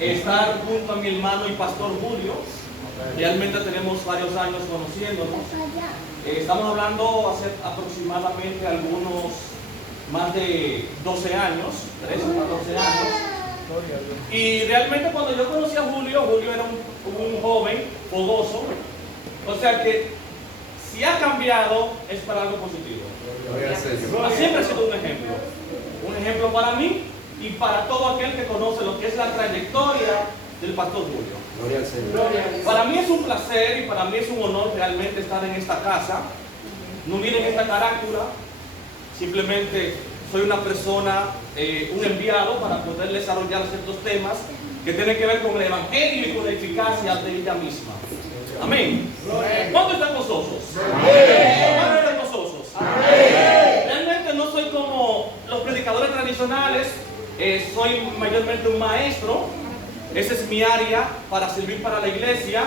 estar junto a mi hermano y pastor Julio. Realmente tenemos varios años conociéndonos. Estamos hablando hace aproximadamente algunos más de 12 años, 13 o 14 años. Y realmente cuando yo conocí a Julio, Julio era un joven fogoso. O sea que si ha cambiado es para algo positivo. Siempre ha sido un ejemplo para mí y para todo aquel que conoce lo que es la trayectoria del pastor Julio. Gloria al Señor. Para mí es un placer y para mí es un honor realmente estar en esta casa. No miren esta carátula, simplemente soy una persona, un enviado para poder desarrollar ciertos temas que tienen que ver con el evangelio y con la eficacia de ella misma. Amén. ¿Cuántos están gozosos? ¿Cuántos están gozosos? Realmente no soy como los predicadores tradicionales, soy mayormente un maestro. Esa es mi área para servir para la iglesia.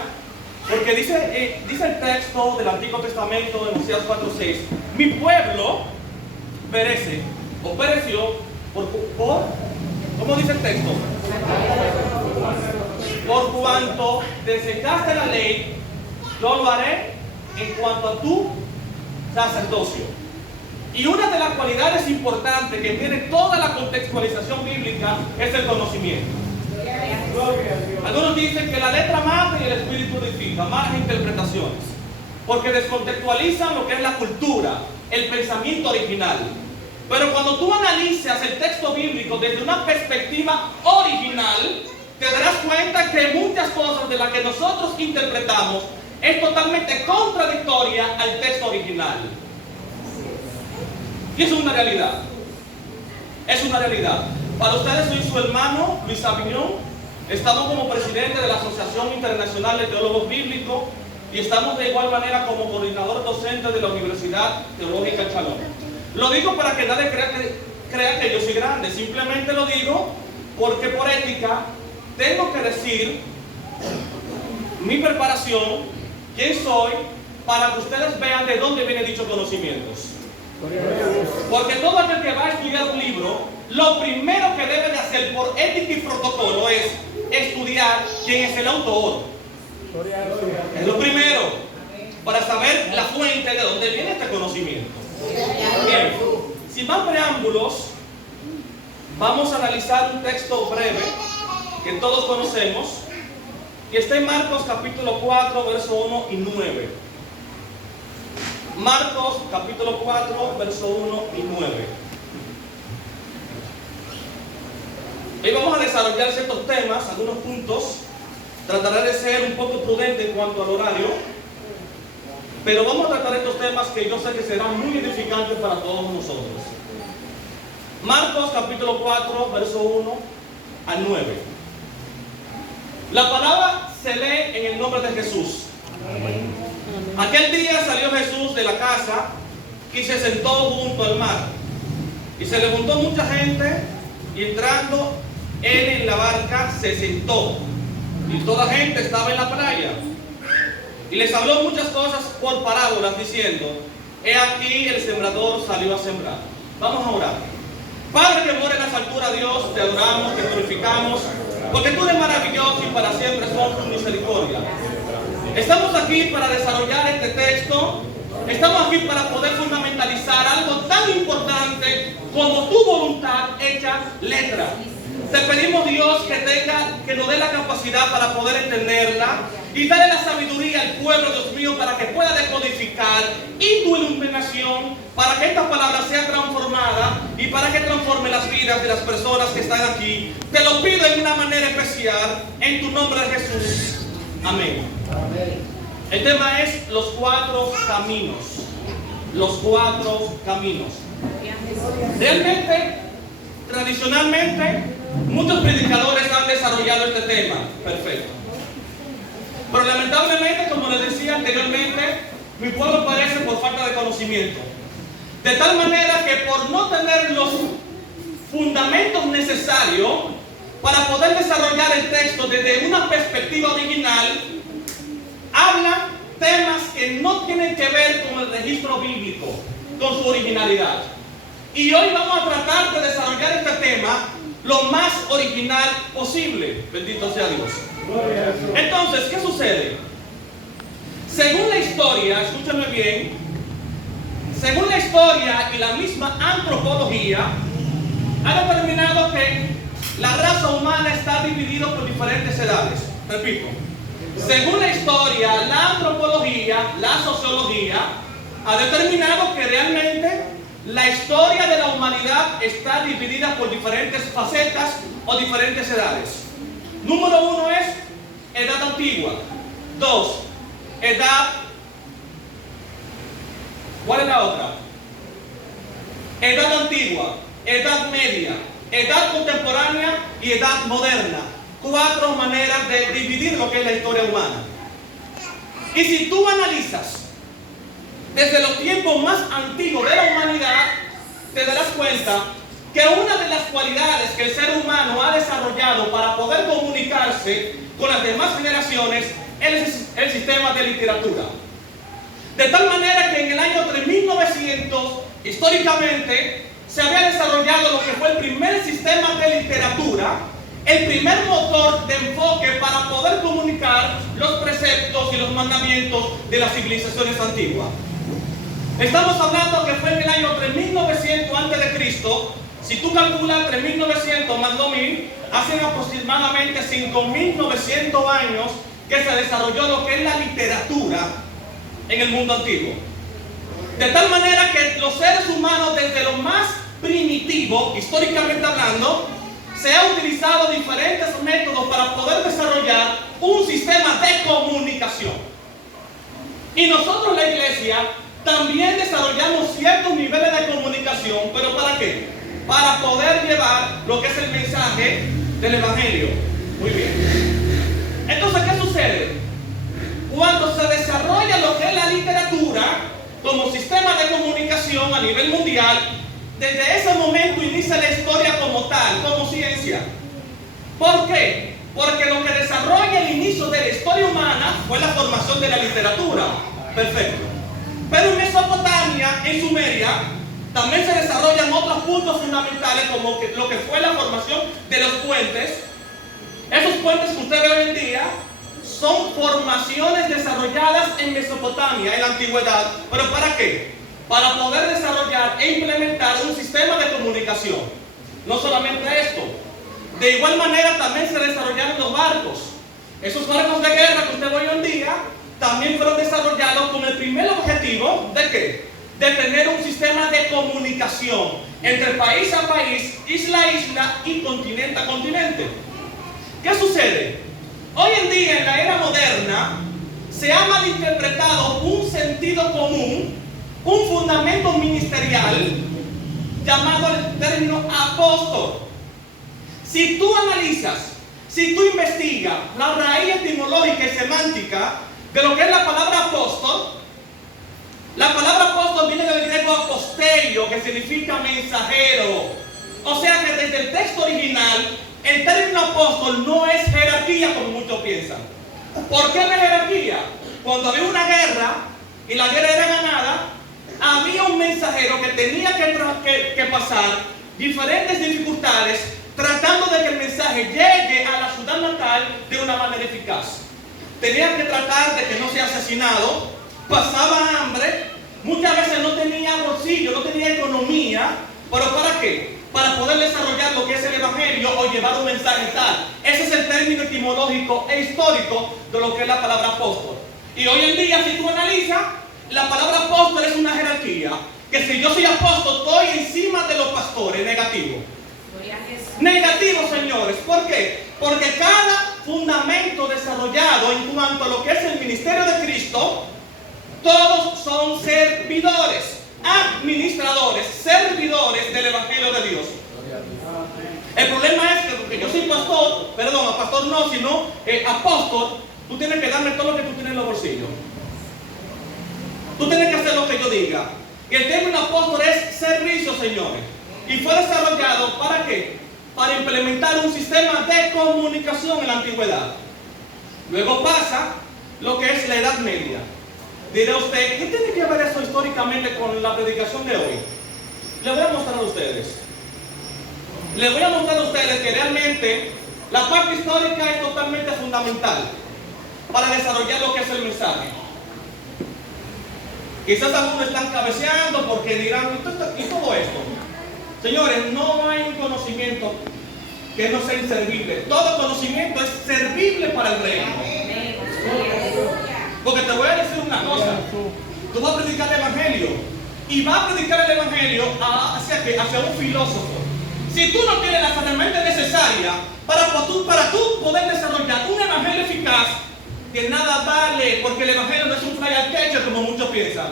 Porque dice el texto del Antiguo Testamento en Oseas 4:6, mi pueblo perece o pereció por ¿cómo dice el texto? Por cuanto desechaste la ley, yo lo haré en cuanto a tu sacerdocio. Y una de las cualidades importantes que tiene toda la contextualización bíblica es el conocimiento. Algunos dicen que la letra mata y el espíritu edifica, malas interpretaciones, porque descontextualizan lo que es la cultura, el pensamiento original. Pero cuando tú analizas el texto bíblico desde una perspectiva original, te darás cuenta que muchas cosas de las que nosotros interpretamos es totalmente contradictoria al texto original. Y eso es una realidad. Es una realidad. Para ustedes soy su hermano Luis Aviñón. Estamos como presidente de la Asociación Internacional de Teólogos Bíblicos y estamos de igual manera como coordinador docente de la Universidad Teológica El Chalón. Lo digo para que nadie crea que yo soy grande, simplemente lo digo porque por ética tengo que decir mi preparación, quién soy, para que ustedes vean de dónde vienen dichos conocimientos. Porque todo aquel que va a estudiar un libro, lo primero que debe de hacer por ética y protocolo es estudiar quién es el autor. Es lo primero, para saber la fuente de dónde viene este conocimiento. Bien, sin más preámbulos, vamos a analizar un texto breve que todos conocemos y está en Marcos capítulo 4, verso 1 y 9. Marcos capítulo 4, verso 1 y 9. Hoy vamos a desarrollar ciertos temas, algunos puntos. Trataré de ser un poco prudente en cuanto al horario, pero vamos a tratar estos temas que yo sé que serán muy edificantes para todos nosotros. Marcos capítulo 4, verso 1 al 9. La palabra se lee en el nombre de Jesús. Amén. Aquel día salió Jesús de la casa y se sentó junto al mar. Y se le juntó mucha gente y entrando él en la barca se sentó. Y toda la gente estaba en la playa. Y les habló muchas cosas por parábolas diciendo, he aquí el sembrador salió a sembrar. Vamos a orar. Padre que mora en las alturas, Dios, te adoramos, te glorificamos, porque tú eres maravilloso y para siempre son tu misericordia. Estamos aquí para desarrollar este texto. Estamos aquí para poder fundamentalizar algo tan importante como tu voluntad hecha letra. Te pedimos, Dios, que nos dé la capacidad para poder entenderla y darle la sabiduría al pueblo, Dios mío, para que pueda decodificar y tu iluminación para que esta palabra sea transformada y para que transforme las vidas de las personas que están aquí. Te lo pido en una manera especial, en tu nombre de Jesús. Amén. Amén. El tema es los 4 caminos. Los 4 caminos. Realmente, tradicionalmente, muchos predicadores han desarrollado este tema. Perfecto. Pero lamentablemente, como les decía anteriormente, mi pueblo perece por falta de conocimiento. De tal manera que por no tener los fundamentos necesarios para poder desarrollar el texto desde una perspectiva original, hablan temas que no tienen que ver con el registro bíblico, con su originalidad. Y hoy vamos a tratar de desarrollar este tema lo más original posible. Bendito sea Dios. Entonces, ¿qué sucede? Según la historia, escúchame bien, según la historia y la misma antropología, ha determinado que la raza humana está dividida por diferentes edades. Repito, según la historia, la antropología, la sociología, ha determinado que realmente la historia de la humanidad está dividida por diferentes facetas o diferentes edades. Número 1 es edad antigua. 2, edad... ¿Cuál es la otra? Edad antigua, edad media, edad contemporánea y edad moderna. 4 maneras de dividir lo que es la historia humana. Y si tú analizas desde los tiempos más antiguos de la humanidad, te darás cuenta que una de las cualidades que el ser humano ha desarrollado para poder comunicarse con las demás generaciones es el sistema de literatura. De tal manera que en el año 3900, históricamente, se había desarrollado lo que fue el primer sistema de literatura, el primer motor de enfoque para poder comunicar los preceptos y los mandamientos de las civilizaciones antiguas. Estamos hablando que fue en el año 3900 a.C. Si tú calculas 3900 más 2000, hacen aproximadamente 5900 años que se desarrolló lo que es la literatura en el mundo antiguo. De tal manera que los seres humanos, desde lo más primitivo, históricamente hablando, se han utilizado diferentes métodos para poder desarrollar un sistema de comunicación. Y nosotros, la iglesia, también desarrollamos ciertos niveles de comunicación, ¿pero para qué? Para poder llevar lo que es el mensaje del Evangelio. Muy bien. Entonces, ¿qué sucede? Cuando se desarrolla lo que es la literatura como sistema de comunicación a nivel mundial, desde ese momento inicia la historia como tal, como ciencia. ¿Por qué? Porque lo que desarrolla el inicio de la historia humana fue la formación de la literatura. Perfecto. Pero en Mesopotamia, en Sumeria, también se desarrollan otros puntos fundamentales como lo que fue la formación de los puentes. Esos puentes que usted ve hoy en día son formaciones desarrolladas en Mesopotamia, en la antigüedad. ¿Pero para qué? Para poder desarrollar e implementar un sistema de comunicación. No solamente esto. De igual manera también se desarrollaron los barcos. Esos barcos de guerra que usted ve hoy en día también fueron desarrollados con el primer objetivo ¿de qué? De tener un sistema de comunicación entre país a país, isla a isla y continente a continente. ¿Qué sucede? Hoy en día, en la era moderna, se ha malinterpretado un sentido común, un fundamento ministerial llamado el término apóstol. Si tú analizas, si tú investigas la raíz etimológica y semántica de lo que es la palabra apóstol viene del griego aposteio, que significa mensajero. O sea que desde el texto original, el término apóstol no es jerarquía como muchos piensan. ¿Por qué no es jerarquía? Cuando había una guerra y la guerra era ganada, había un mensajero que tenía que pasar diferentes dificultades tratando de que el mensaje llegue a la ciudad natal de una manera eficaz. Tenía que tratar de que no sea asesinado, pasaba hambre, muchas veces no tenía bolsillo, no tenía economía, pero ¿para qué? Para poder desarrollar lo que es el Evangelio o llevar un mensaje tal. Ese es el término etimológico e histórico de lo que es la palabra apóstol. Y hoy en día, si tú analizas, la palabra apóstol es una jerarquía, que si yo soy apóstol, estoy encima de los pastores, negativo. Negativo, señores. ¿Por qué? Porque cada fundamento desarrollado en cuanto a lo que es el ministerio de Cristo, todos son servidores, administradores, servidores del Evangelio de Dios. El problema es que porque yo soy pastor, perdón, pastor no, sino apóstol, tú tienes que darme todo lo que tú tienes en los bolsillos. Tú tienes que hacer lo que yo diga. Y el término apóstol es servicio, señores. Y fue desarrollado ¿para qué? Para implementar un sistema de comunicación en la antigüedad. Luego pasa lo que es la Edad Media. Dirá usted, ¿qué tiene que ver eso históricamente con la predicación de hoy? Le voy a mostrar a ustedes. Les voy a mostrar a ustedes que realmente la parte histórica es totalmente fundamental para desarrollar lo que es el mensaje. Quizás algunos están cabeceando porque dirán, ¿y todo esto? Señores, no hay un conocimiento que no sea inservible. Todo conocimiento es servible para el reino. Porque te voy a decir una cosa. Tú vas a predicar el evangelio y vas a predicar el evangelio hacia un filósofo. Si tú no tienes las herramientas necesarias para tú poder desarrollar un evangelio eficaz, que nada vale, porque el evangelio no es un fly al techo como muchos piensan.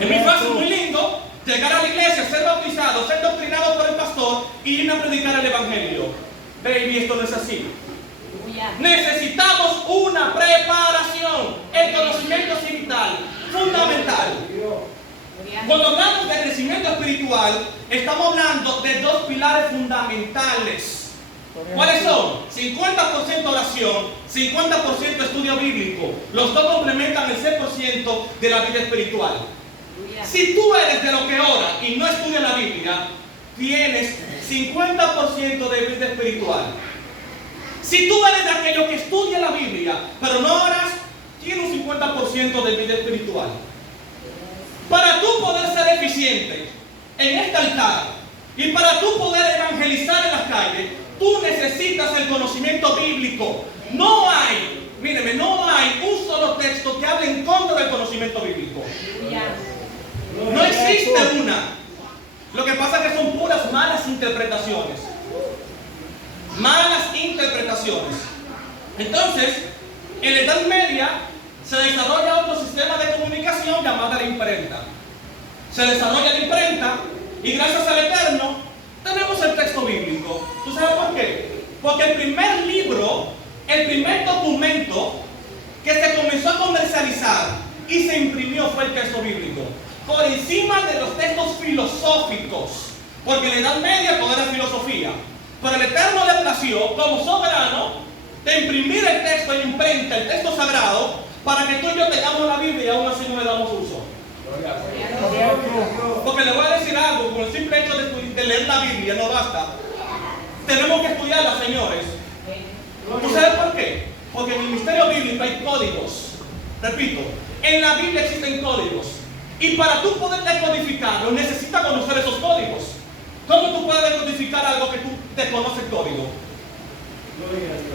Es muy fácil, muy lindo llegar a la iglesia, ser bautizado, ser doctrinado por el pastor y ir a predicar el evangelio. Baby, esto no es así. Necesitamos una preparación. El conocimiento es vital, fundamental. Cuando hablamos de crecimiento espiritual, estamos hablando de dos pilares fundamentales. ¿Cuáles son? 50% oración, 50% estudio bíblico. Los dos complementan el 100% de la vida espiritual. Si tú eres de los que ora y no estudia la Biblia, tienes 50% de vida espiritual. Si tú eres de aquellos que estudia la Biblia, pero no oras, tienes un 50% de vida espiritual. Para tú poder ser eficiente en este altar y para tú poder evangelizar en las calles, tú necesitas el conocimiento bíblico. No hay, míreme, no hay un solo texto que hable en contra del conocimiento bíblico. No existe una. Lo que pasa es que son puras malas interpretaciones. Malas interpretaciones. Entonces, en la Edad Media se desarrolla otro sistema de comunicación llamado la imprenta. Se desarrolla la imprenta y gracias al Eterno tenemos el texto bíblico. ¿Tú sabes por qué? Porque el primer libro, el primer documento que se comenzó a comercializar y se imprimió fue el texto bíblico. Por encima de los textos filosóficos. Porque en la Edad Media todo era filosofía. Pero el Eterno le plació, como soberano, de imprimir el texto en imprenta, el texto sagrado, para que tú y yo tengamos la Biblia y aún así no le damos uso. Porque le voy a decir algo, con el simple hecho de leer la Biblia no basta. Tenemos que estudiarla, señores. ¿Tú sabes por qué? Porque en el misterio bíblico hay códigos. Repito, en la Biblia existen códigos. Y para tú poder decodificarlo, necesitas conocer esos códigos. ¿Cómo tú puedes decodificar algo que tú desconoces el código?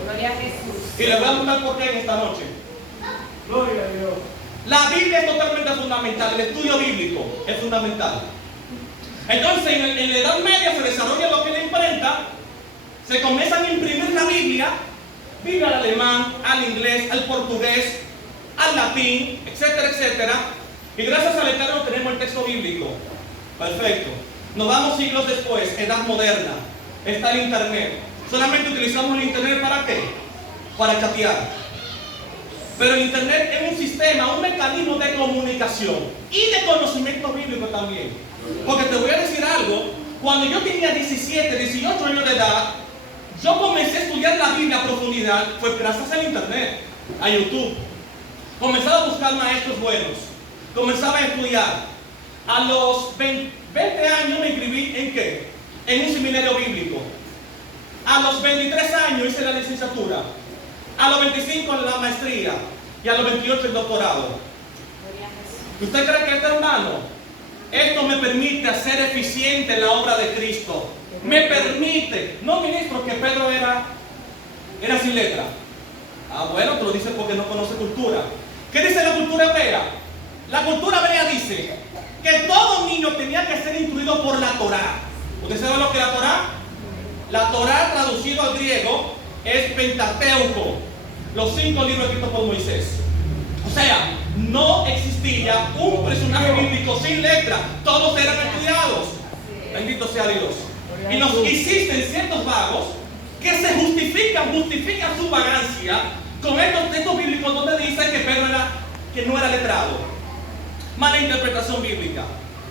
Gloria a Jesús. Y le voy a contar por qué en esta noche. Gloria a Dios. La Biblia es totalmente fundamental, el estudio bíblico es fundamental. Entonces, en la Edad Media se desarrolla lo que es la imprenta, se comienzan a imprimir la Biblia al alemán, al inglés, al portugués, al latín, etcétera, etcétera. Y gracias al Eterno tenemos el texto bíblico. Perfecto. Nos vamos siglos después, edad moderna, está el internet. Solamente utilizamos el internet ¿para qué? Para chatear. Pero el internet es un sistema, un mecanismo de comunicación y de conocimiento bíblico también. Porque te voy a decir algo, cuando yo tenía 17, 18 años de edad, yo comencé a estudiar la Biblia a profundidad, fue gracias al internet, a YouTube. Comenzaba a buscar maestros buenos, comenzaba a estudiar. A los 20 años me inscribí ¿en qué? En un seminario bíblico. A los 23 años hice la licenciatura. A los 25 la maestría. Y a los 28 el doctorado. ¿Usted cree que esto, hermano? Esto me permite hacer eficiente la obra de Cristo. Me permite. No, ministro, que Pedro era sin letra. Ah, bueno, te lo dice porque no conoce cultura. ¿Qué dice la cultura hebrea? La cultura hebrea dice que todo niño tenía que ser instruido por la Torá. ¿Usted sabe lo que es la Torá? La Torá, traducido al griego, es Pentateuco, los 5 libros escritos por Moisés. O sea, no existía un personaje bíblico sin letra, todos eran estudiados. Bendito sea Dios. Y nos existen ciertos vagos que se justifican su vagancia con estos textos bíblicos donde dicen que Pedro que no era letrado. Mala interpretación bíblica.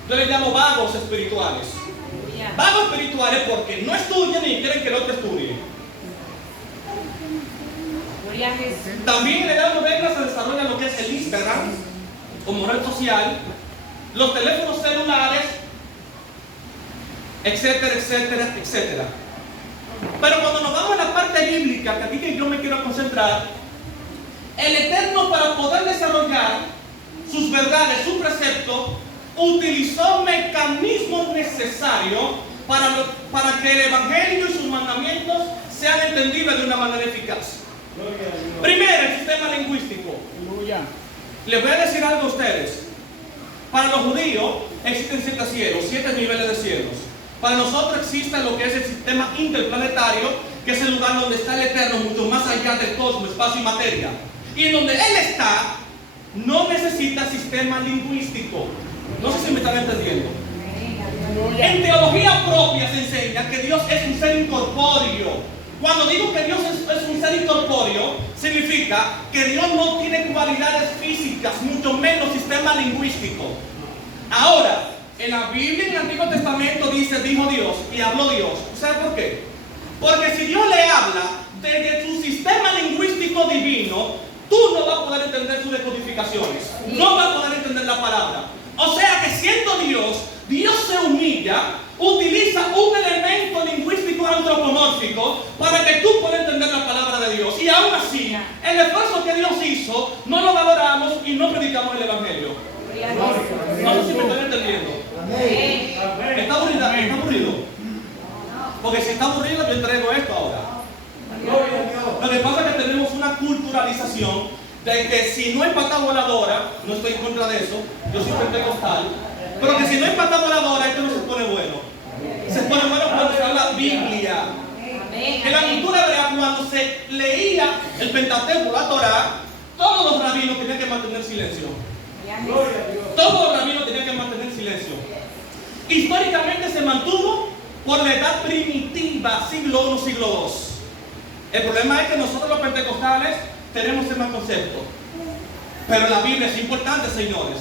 Yo les llamo vagos espirituales. Vagos espirituales porque no estudian ni quieren que el otro estudie. También en la edad moderna se desarrolla lo que es el Instagram como red social, los teléfonos celulares etcétera, etcétera, etcétera. Pero cuando nos vamos a la parte bíblica, que aquí que yo me quiero concentrar, el Eterno, para poder desarrollar sus verdades, su precepto, utilizó mecanismos necesarios para que el Evangelio y sus mandamientos sean entendibles de una manera eficaz. Primero, el sistema lingüístico. Les voy a decir algo a ustedes. Para los judíos existen 7 cielos, 7 niveles de cielos. Para nosotros existe lo que es el sistema interplanetario, que es el lugar donde está el Eterno, mucho más allá del cosmos, espacio y materia. Y en donde Él está, no necesita sistema lingüístico. No sé si me están entendiendo. En teología propia se enseña que Dios es un ser incorpóreo. Cuando digo que Dios es un ser incorpóreo, significa que Dios no tiene cualidades físicas, mucho menos sistema lingüístico. Ahora, en la Biblia, en el Antiguo Testamento dice, dijo Dios y habló Dios. ¿Sabe por qué? Porque si Dios le habla desde su sistema lingüístico divino, tú no vas a poder entender sus decodificaciones. No vas a poder entender la palabra. O sea que siendo Dios, Dios se humilla, utiliza un elemento lingüístico antropomórfico para que tú puedas entender la palabra de Dios. Y aún así, el esfuerzo que Dios hizo, no lo valoramos y no predicamos el Evangelio. No sé si me están entendiendo. ¿Está aburrido? ¿Está aburrido? Porque si está aburrido, yo entrego esto ahora. Lo que pasa es que tenemos una culturalización de que si no hay pata voladora, no estoy en contra de eso, yo soy pentecostal, pero que si no hay pata voladora, esto no se pone bueno. Se pone bueno cuando se habla Biblia. En la cultura hebrea, cuando se leía el Pentateuco, la Torá, todos los rabinos tenían que mantener silencio. Todos los rabinos tenían que mantener silencio. Históricamente se mantuvo por la edad primitiva, siglo I, siglo II. El problema es que nosotros los pentecostales tenemos ese más concepto. Pero la Biblia es importante, señores.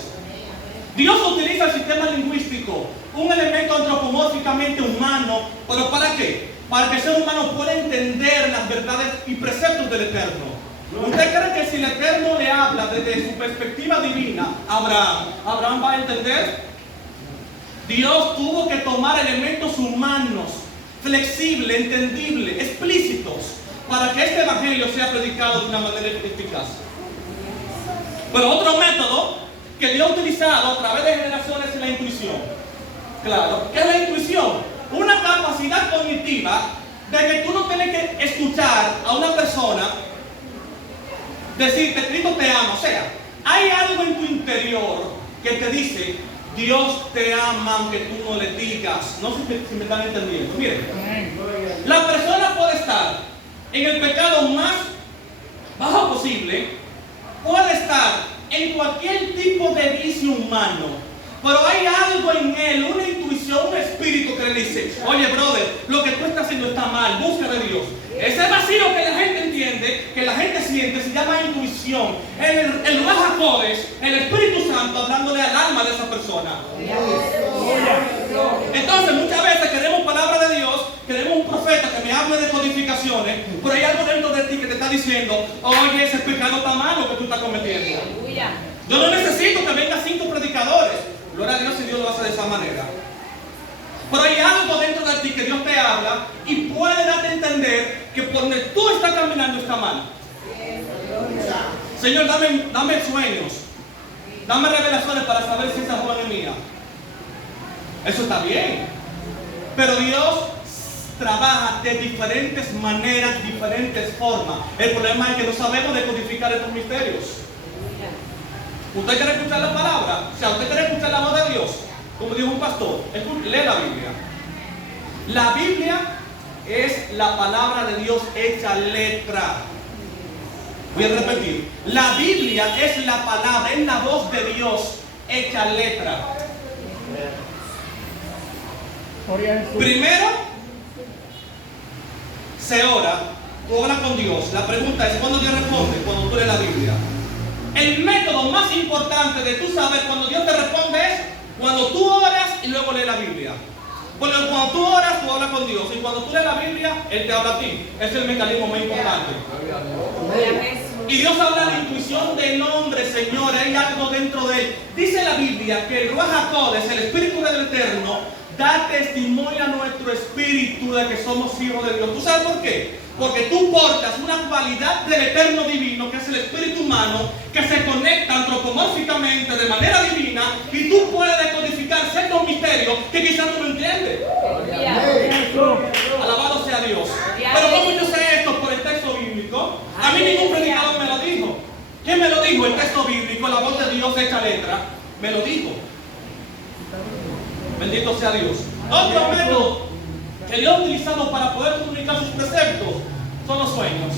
Dios utiliza el sistema lingüístico, un elemento antropomórficamente humano, ¿pero para qué? Para que el ser humano pueda entender las verdades y preceptos del Eterno. ¿Usted cree que si el Eterno le habla desde su perspectiva divina a Abraham va a entender? Dios tuvo que tomar elementos humanos, flexibles, entendibles, explícitos, para que este evangelio sea predicado de una manera eficaz. Pero otro método que Dios ha utilizado a través de generaciones es la intuición. Claro, ¿qué es la intuición? Una capacidad cognitiva de que tú no tienes que escuchar a una persona decirte, Cristo te ama. O sea, hay algo en tu interior que te dice, Dios te ama aunque tú no le digas. No sé si me están entendiendo. Miren, la persona puede estar en el pecado más bajo posible, puede estar en cualquier tipo de vicio humano, pero hay algo en él, una intuición, un espíritu que le dice, oye brother, lo que tú estás haciendo está mal, busca de Dios. Ese vacío que la gente entiende, que la gente siente, se llama intuición. El Ruach HaKodesh, el Espíritu Santo hablándole al alma de esa persona. Entonces muchas veces queremos palabra de Dios, queremos un profeta que me hable de codificaciones, pero hay algo dentro de ti que te está diciendo, oye, ese pecado está malo que tú estás cometiendo. Yo no necesito que vengan 5 predicadores. Gloria a Dios si Dios lo hace de esa manera. Pero hay algo dentro de ti que Dios te habla y puede darte a entender que por donde tú estás caminando está mal. Señor, dame sueños, dame revelaciones para saber si esa joven es mía. Eso está bien. Pero Dios trabaja de diferentes maneras, diferentes formas. El problema es que no sabemos decodificar estos misterios. ¿Usted quiere escuchar la palabra? O sea, ¿usted quiere escuchar la voz de Dios? Como dijo un pastor, lee la Biblia. La Biblia es la palabra de Dios hecha letra. Voy a repetir. La Biblia es la palabra, es la voz de Dios hecha letra. Primero, se ora, tú oras con Dios. La pregunta es, ¿cuándo Dios responde? Cuando tú lees la Biblia. El método más importante de tú saber cuando Dios te responde es cuando tú oras y luego lees la Biblia. Porque cuando tú oras, tú hablas con Dios. Y cuando tú lees la Biblia, Él te habla a ti. Ese es el mecanismo más importante. Y Dios habla de intuición del hombre, Señor. Hay algo dentro de Él. Dice la Biblia que el Ruach HaKodesh, el Espíritu del Eterno, da testimonio a nuestro espíritu de que somos hijos de Dios. ¿Tú sabes por qué? Porque tú portas una cualidad del eterno divino, que es el espíritu humano, que se conecta antropomórficamente de manera divina, y tú puedes decodificar ciertos misterios que quizás tú no entiendes. Alabado sea Dios. Pero ¿cómo yo sé esto? Por el texto bíblico. A mí ningún predicador me lo dijo. ¿Quién me lo dijo? El texto bíblico, la voz de Dios hecha letra, me lo dijo. Bendito sea Dios. Otro método que Dios ha utilizado para poder comunicar sus preceptos son los sueños.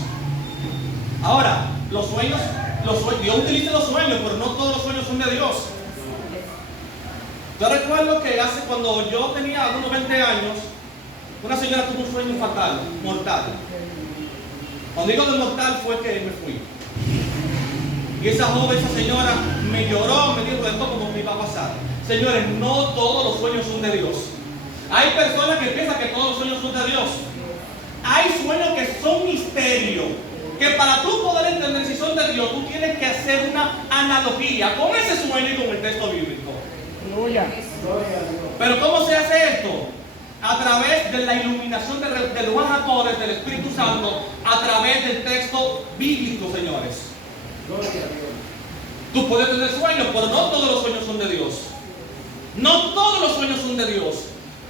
Ahora, Dios utiliza los sueños, pero no todos los sueños son de Dios. Yo recuerdo que cuando yo tenía unos 20 años, una señora tuvo un sueño fatal, mortal. Cuando digo de mortal fue que me fui. Y esa señora me lloró, me dijo de todo como me iba a pasar. Señores, no todos los sueños son de Dios. Hay personas que piensan que todos los sueños son de Dios. Hay sueños que son misterio, que para tú poder entender si son de Dios, tú tienes que hacer una analogía con ese sueño y con el texto bíblico. Pero ¿cómo se hace esto? A través de la iluminación del Ruach HaKodesh, del Espíritu Santo, a través del texto bíblico, señores. Tú puedes tener sueños, pero no todos los sueños son de Dios. No todos los sueños son de Dios.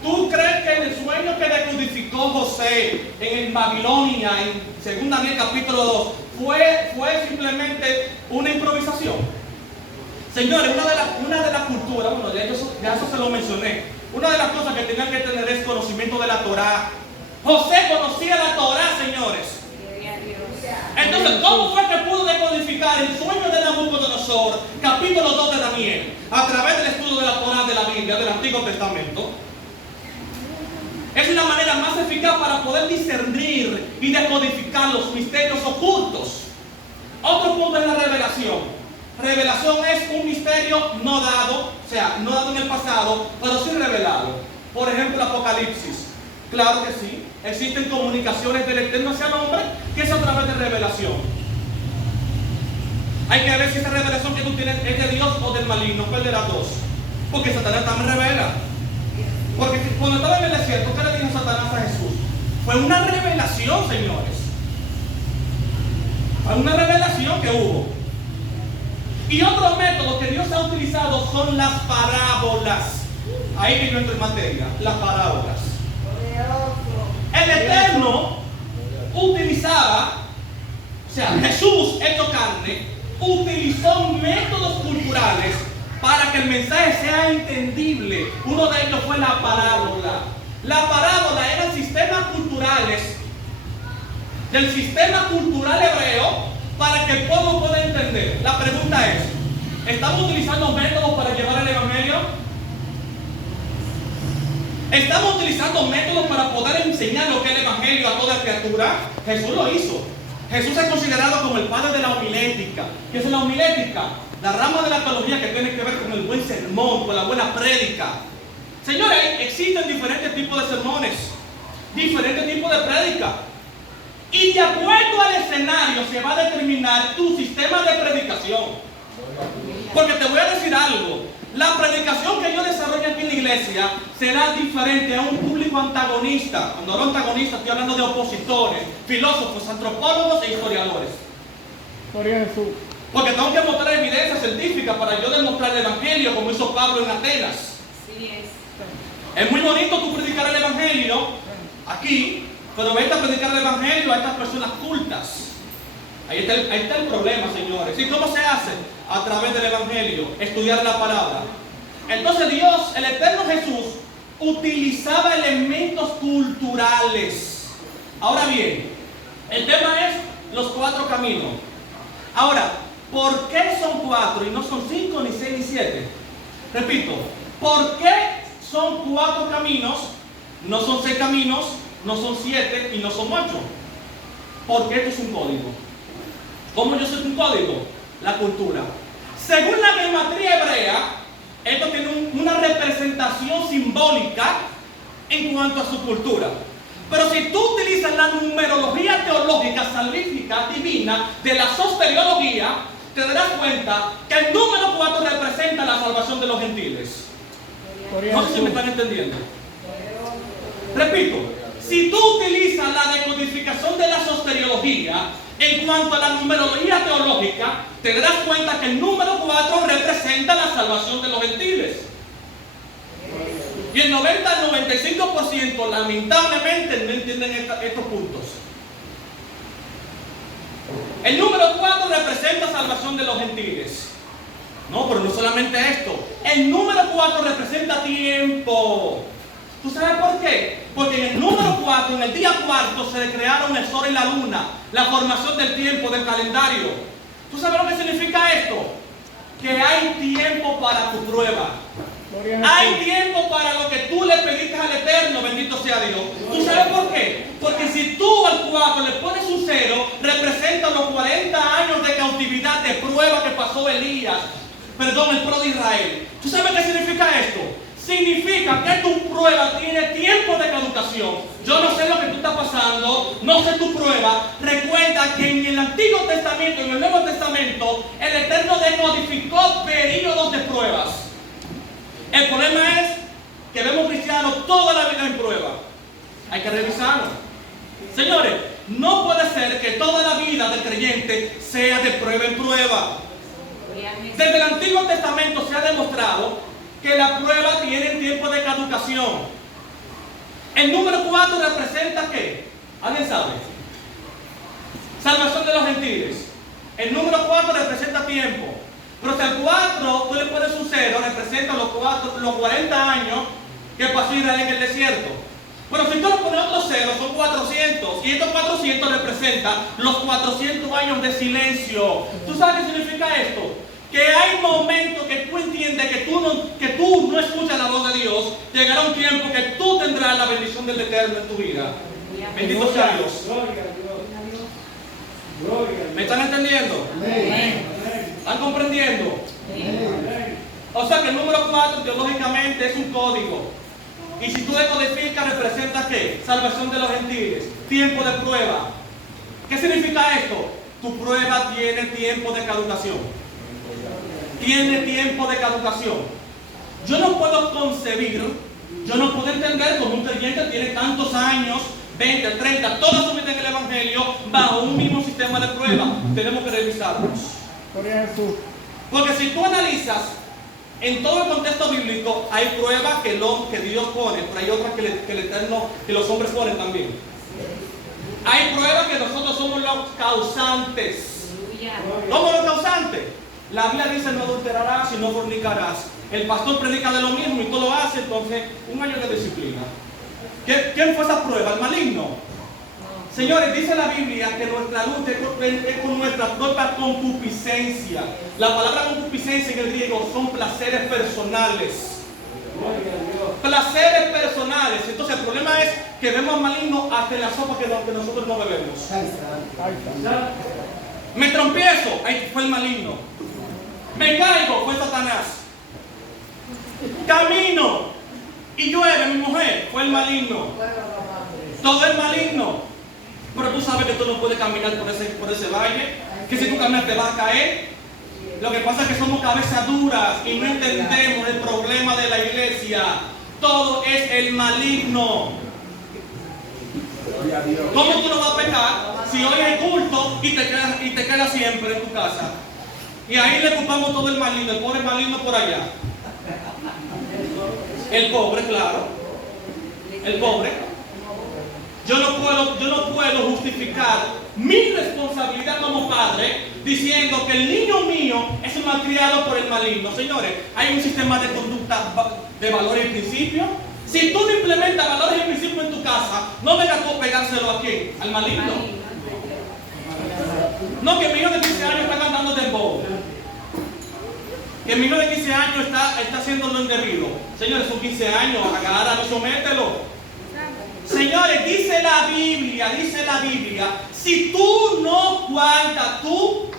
¿Tú crees que el sueño que decodificó José en Babilonia, en 2 Daniel capítulo 2, fue simplemente una improvisación? Señores, una de las culturas, bueno, ya eso se lo mencioné, una de las cosas que tenían que tener es conocimiento de la Torá. José conocía la Torá, señores. Entonces, ¿cómo fue que pudo decodificar el sueño de Nabucodonosor, capítulo 2 de Daniel, a través del estudio de la Torá, de la Biblia, del Antiguo Testamento? Es una manera más eficaz para poder discernir y decodificar los misterios ocultos. Otro punto es la revelación. Revelación es un misterio no dado, o sea, no dado en el pasado, pero sí revelado. Por ejemplo, el Apocalipsis. Claro que sí. Existen comunicaciones del Eterno hacia el hombre, que es a través de revelación. Hay que ver si esa revelación que tú tienes es de Dios o del maligno. ¿Cuál de las dos? Porque Satanás también revela. Porque cuando estaba en el desierto, ¿qué le dijo Satanás a Jesús? Fue una revelación, señores. Fue una revelación que hubo. Y otro método que Dios ha utilizado son las parábolas. Ahí que yo entro en materia, las parábolas. El Eterno utilizaba, o sea, Jesús hecho carne, utilizó métodos culturales para que el mensaje sea entendible. Uno de ellos fue la parábola. La parábola eran sistemas culturales del sistema cultural hebreo para que el pueblo pueda entender. La pregunta es, ¿estamos utilizando métodos para llevar el evangelio? ¿Estamos utilizando métodos para poder enseñar lo que es el evangelio a toda criatura? Jesús lo hizo. Jesús es considerado como el padre de la homilética. ¿Qué es la homilética? La rama de la teología que tiene que ver con el buen sermón, con la buena prédica. Señores, existen diferentes tipos de sermones, diferentes tipos de prédica. Y de acuerdo al escenario se va a determinar tu sistema de predicación. Porque te voy a decir algo. La predicación que yo desarrollo aquí en la iglesia será diferente a un público antagonista. Cuando hablo antagonista estoy hablando de opositores, filósofos, antropólogos e historiadores. Gloria a Jesús. Porque tengo que mostrar evidencia científica para yo demostrar el evangelio como hizo Pablo en Atenas. Sí es. Es muy bonito tú predicar el evangelio aquí, pero vete a predicar el evangelio a estas personas cultas. Ahí está el problema, señores. ¿Y cómo se hace? A través del evangelio, estudiar la palabra. Entonces Dios, el eterno Jesús, utilizaba elementos culturales. Ahora bien, el tema es los 4 caminos. Ahora, ¿por qué son 4 y no son 5, ni 6, ni 7? Repito, ¿por qué son 4 caminos? No son 6 caminos, no son 7 y no son 8. Porque esto es un código. ¿Cómo yo sé un código? La cultura. Según la gematría hebrea, esto tiene una representación simbólica en cuanto a su cultura. Pero si tú utilizas la numerología teológica, salvífica, divina, de la soteriología, te darás cuenta que el número 4 representa la salvación de los gentiles. No sé si me están entendiendo. Repito, si tú utilizas la decodificación de la soteriología en cuanto a la numerología teológica, te darás cuenta que el número 4 representa la salvación de los gentiles. Y el 90-95% lamentablemente no entienden estos puntos. El número 4 representa salvación de los gentiles. No, pero no solamente esto. El número 4 representa tiempo. ¿Tú sabes por qué? Porque en el número 4, en el día cuarto, se crearon el sol y la luna, la formación del tiempo, del calendario. ¿Tú sabes lo que significa esto? Que hay tiempo para tu prueba. Hay tiempo para lo que tú le pediste al Eterno, bendito sea Dios. ¿Tú sabes por qué? Porque si tú al 4 le pones un 0, representa los 40 años de cautividad, de prueba que pasó el pueblo de Israel. ¿Tú sabes qué significa esto? Significa que tu prueba tiene tiempo de caducación. Yo no sé lo que tú estás pasando, no sé tu prueba. Recuerda que en el Antiguo Testamento y en el Nuevo Testamento, el Eterno decodificó periodos de pruebas. El problema es que vemos cristianos toda la vida en prueba. Hay que revisarlo. Señores, no puede ser que toda la vida del creyente sea de prueba en prueba. Desde el Antiguo Testamento se ha demostrado que la prueba tiene tiempo de caducación. El número 4 representa ¿qué? ¿Alguien sabe? Salvación de los gentiles. El número 4 representa tiempo. Pero si al 4 tú le pones un 0, representa los 40 años que pasó Israel en el desierto. Bueno, si tú le pones otro 0, son 400. Y estos 400 representan los 400 años de silencio. ¿Tú sabes qué significa esto? Que hay momentos que tú entiendes que tú no escuchas la voz de Dios. Llegará un tiempo que tú tendrás la bendición del Eterno en tu vida. Bendito sea Dios. ¿Me están entendiendo? ¿Están comprendiendo? O sea que el número 4 teológicamente es un código. Y si tú decodificas, representa ¿qué? Salvación de los gentiles. Tiempo de prueba. ¿Qué significa esto? Tu prueba tiene tiempo de caducación. Tiene tiempo de caducación. Yo no puedo concebir, yo no puedo entender cómo un creyente tiene tantos años, 20, 30, toda su vida en el Evangelio, bajo un mismo sistema de prueba. Tenemos que revisarlos. Porque si tú analizas en todo el contexto bíblico, hay pruebas que Dios pone, pero hay otras que el Eterno, que los hombres ponen también. Hay pruebas que nosotros somos los causantes. ¿Cómo los causantes? La Biblia dice: no adulterarás y no fornicarás. El pastor predica de lo mismo y tú lo haces, entonces un año de disciplina. ¿Quién fue esa prueba? ¿El maligno? Señores, dice la Biblia que nuestra lucha es con nuestra propia concupiscencia. La palabra concupiscencia en el griego son placeres personales. Placeres personales. Entonces el problema es que vemos al maligno hasta en la sopa que nosotros no bebemos. Me trompiezo, ahí fue el maligno. Me caigo, fue Satanás. Camino y llueve mi mujer, fue el maligno. Todo es maligno. Pero tú sabes que tú no puedes caminar por ese valle, que si tú caminas te vas a caer. Lo que pasa es que somos cabezas duras y no entendemos el problema de la iglesia. Todo es el maligno. ¿Cómo tú no vas a pecar si hoy hay culto y te quedas siempre en tu casa? Y ahí le ocupamos todo el maligno, el pobre maligno por allá. El pobre, claro. El pobre. Yo no puedo justificar mi responsabilidad como padre diciendo que el niño mío es malcriado por el maligno. Señores, hay un sistema de conducta de valores y principios. Si tú no implementas valores y principios en tu casa, no vengas tú a pegárselo a quién, al maligno. No, que mi hijo de 15 años está cantando dembow. Que mi hijo de 15 años está haciendo lo indebido. Señores, son 15 años, agárralo, somételo. Señores, dice la Biblia, si tú no guardas tu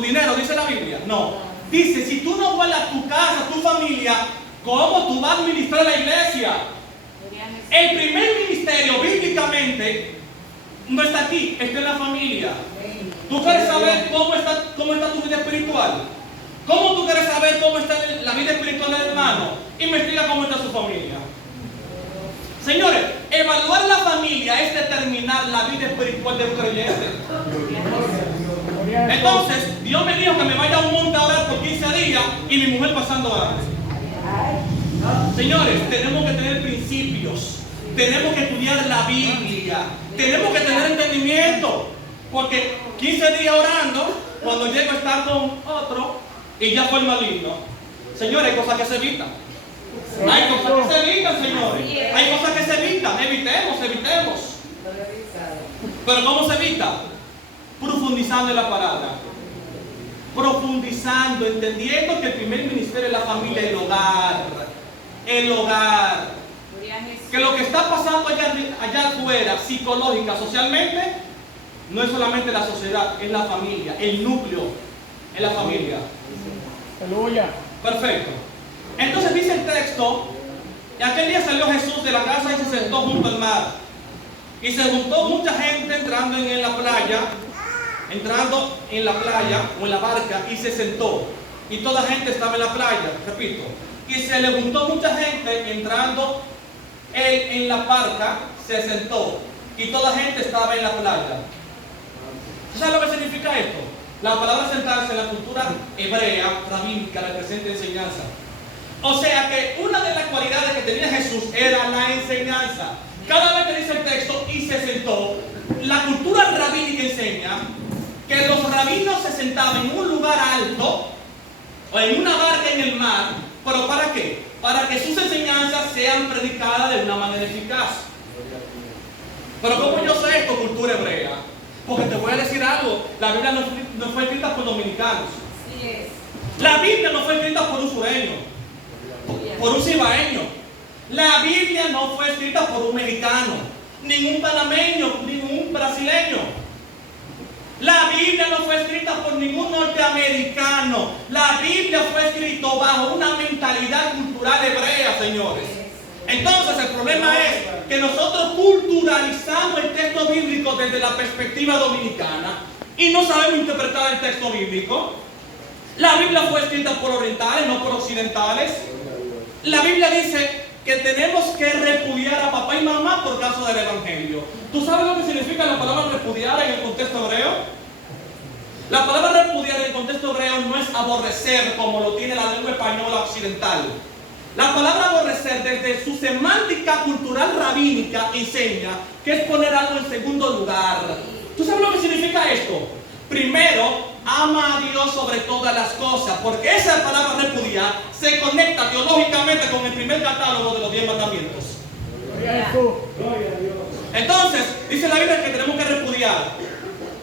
dinero, dice la Biblia, no. Dice, si tú no guardas tu casa, tu familia, ¿cómo tú vas a administrar la iglesia? El primer ministerio, bíblicamente, no está aquí, está en la familia. ¿Tú quieres saber cómo está tu vida espiritual? ¿Cómo tú quieres saber cómo está la vida espiritual del hermano? Investiga cómo está su familia. Señores, evaluar la familia es determinar la vida espiritual de un creyente. Gloria a Jesús. Entonces, Dios me dijo que me vaya a un monte a orar por 15 días y mi mujer pasando hambre. Señores, tenemos que tener principios, tenemos que estudiar la Biblia, tenemos que tener entendimiento, porque 15 días orando, cuando llego a estar con otro y ya fue el maligno. Señores, hay cosas que se evitan. Hay cosas que se evitan, señores. Hay cosas que se evitan. Evitemos. Pero ¿cómo se evita? Profundizando en la palabra. Profundizando, entendiendo que el primer ministerio es la familia, el hogar. El hogar. Que lo que está pasando allá afuera, psicológica, socialmente, no es solamente la sociedad, es la familia, el núcleo, es la familia. Aleluya. Perfecto. Entonces dice el texto, y aquel día salió Jesús de la casa y se sentó junto al mar. Y se juntó mucha gente entrando en la playa o en la barca, y se sentó. Y toda gente estaba en la playa, repito. Y se le juntó mucha gente entrando en la barca, se sentó. Y toda gente estaba en la playa. ¿Sabes lo que significa esto? La palabra sentarse en la cultura hebrea, rabínica, representa enseñanza. O sea que una de las cualidades que tenía Jesús era la enseñanza. Cada vez que dice el texto y se sentó, la cultura rabínica enseña que los rabinos se sentaban en un lugar alto o en una barca en el mar. ¿Pero para qué? Para que sus enseñanzas sean predicadas de una manera eficaz. Pero ¿cómo yo sé esto, cultura hebrea? Porque te voy a decir algo, la Biblia no fue escrita por dominicanos. Así es. La Biblia no fue escrita por un sureño, por un cibaeño. La Biblia no fue escrita por un mexicano, ningún panameño, ningún brasileño. La Biblia no fue escrita por ningún norteamericano. La Biblia fue escrita bajo una mentalidad cultural hebrea, señores. Entonces el problema es que nosotros culturalizamos el texto bíblico desde la perspectiva dominicana y no sabemos interpretar el texto bíblico. La Biblia fue escrita por orientales, no por occidentales. La Biblia dice que tenemos que repudiar a papá y mamá por causa del evangelio. ¿Tú sabes lo que significa la palabra repudiar en el contexto hebreo? La palabra repudiar en el contexto hebreo no es aborrecer como lo tiene la lengua española occidental. La palabra aborrecer, desde su semántica cultural rabínica, enseña que es poner algo en segundo lugar. ¿Tú sabes lo que significa esto? Primero, ama a Dios sobre todas las cosas, porque esa palabra repudiar se conecta teológicamente con el primer catálogo de los 10 mandamientos. Gloria a Jesús. Entonces, dice la Biblia que tenemos que repudiar.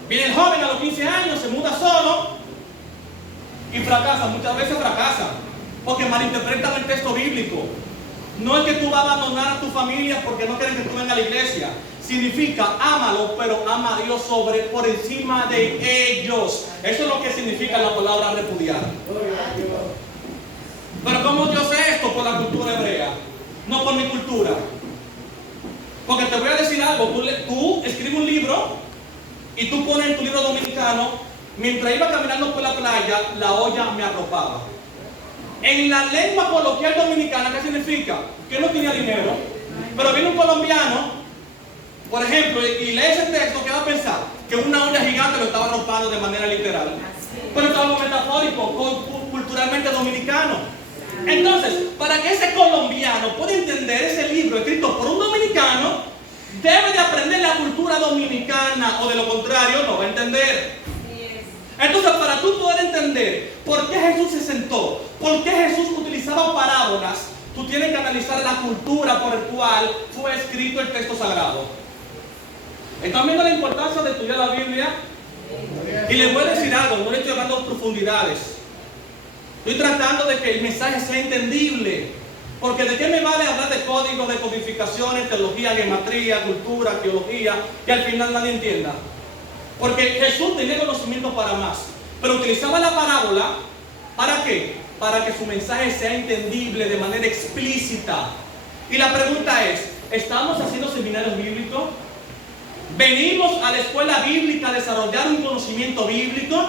Viene el joven a los 15 años, se muda solo y fracasa, muchas veces fracasa. Porque malinterpretan el texto bíblico. No es que tú vas a abandonar a tu familia porque no quieren que tú vengas a la iglesia. Significa, ámalo, pero ama a Dios por encima de ellos. Eso es lo que significa la palabra repudiar. Pero ¿cómo yo sé esto? Por la cultura hebrea, no por mi cultura. Porque te voy a decir algo. Tú escribes un libro y tú pones en tu libro dominicano: mientras iba caminando por la playa, la olla me arropaba. En la lengua coloquial dominicana, ¿qué significa? Que no tenía dinero. Pero viene un colombiano, por ejemplo, y lee ese texto, ¿qué va a pensar? Que una olla gigante lo estaba arropando de manera literal. Pero es algo metafórico, culturalmente dominicano. Entonces, para que ese colombiano pueda entender ese libro escrito por un dominicano, debe de aprender la cultura dominicana, o de lo contrario no va a entender. Entonces, para tú poder entender por qué Jesús se sentó, por qué Jesús utilizaba parábolas, tú tienes que analizar la cultura por la cual fue escrito el texto sagrado. ¿Están viendo la importancia de estudiar la Biblia? Y les voy a decir algo, no le estoy hablando de profundidades. Estoy tratando de que el mensaje sea entendible. Porque ¿de qué me vale hablar de códigos, de codificaciones, teología, gematría, cultura, teología, que al final nadie entienda? Porque Jesús tenía conocimiento para más, pero utilizaba la parábola, ¿para qué? Para que su mensaje sea entendible de manera explícita. Y la pregunta es, ¿estamos haciendo seminarios bíblicos? ¿Venimos a la escuela bíblica a desarrollar un conocimiento bíblico?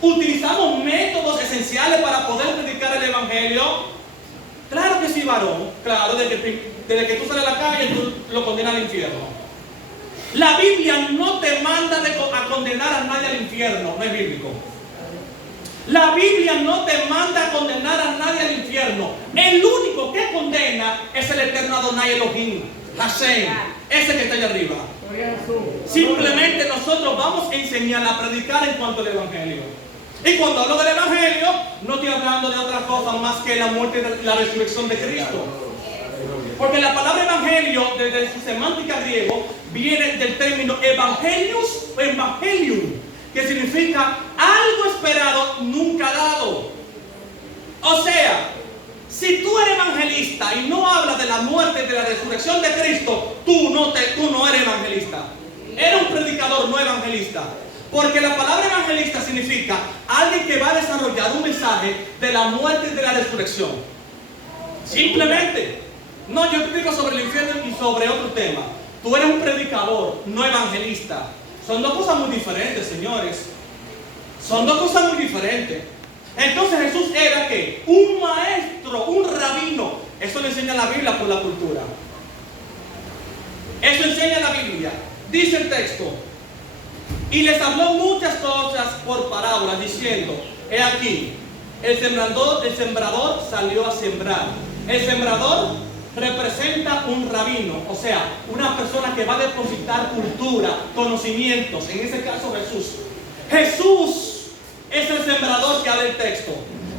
¿Utilizamos métodos esenciales para poder predicar el evangelio? Claro que sí, varón. Claro, desde que tú sales a la calle, tú lo condenas al infierno. La Biblia no te manda a condenar a nadie al infierno, no es bíblico. La Biblia no te manda a condenar a nadie al infierno. El único que condena es el eterno Adonai Elohim, Hashem, ese que está allá arriba. Gloria a Jesús. Simplemente nosotros vamos a enseñar a predicar en cuanto al Evangelio. Y cuando hablo del Evangelio, no estoy hablando de otra cosa más que la muerte y la resurrección de Cristo. Porque la palabra evangelio, desde su semántica griego, viene del término evangelius o evangelium, que significa algo esperado, nunca dado. O sea, si tú eres evangelista y no hablas de la muerte y de la resurrección de Cristo, tú no eres evangelista. Eres un predicador, no evangelista. Porque la palabra evangelista significa alguien que va a desarrollar un mensaje de la muerte y de la resurrección. Simplemente. No, yo explico sobre el infierno y sobre otro tema. Tú eres un predicador, no evangelista. Son dos cosas muy diferentes, señores. Son dos cosas muy diferentes. Entonces Jesús era ¿qué? Un maestro, un rabino. Eso le enseña la Biblia por la cultura. Eso enseña la Biblia. Dice el texto. Y les habló muchas cosas por parábolas, diciendo: he aquí, el sembrador salió a sembrar. El sembrador representa un rabino, o sea, una persona que va a depositar cultura, conocimientos, en ese caso Jesús. Jesús es el sembrador que habla el texto.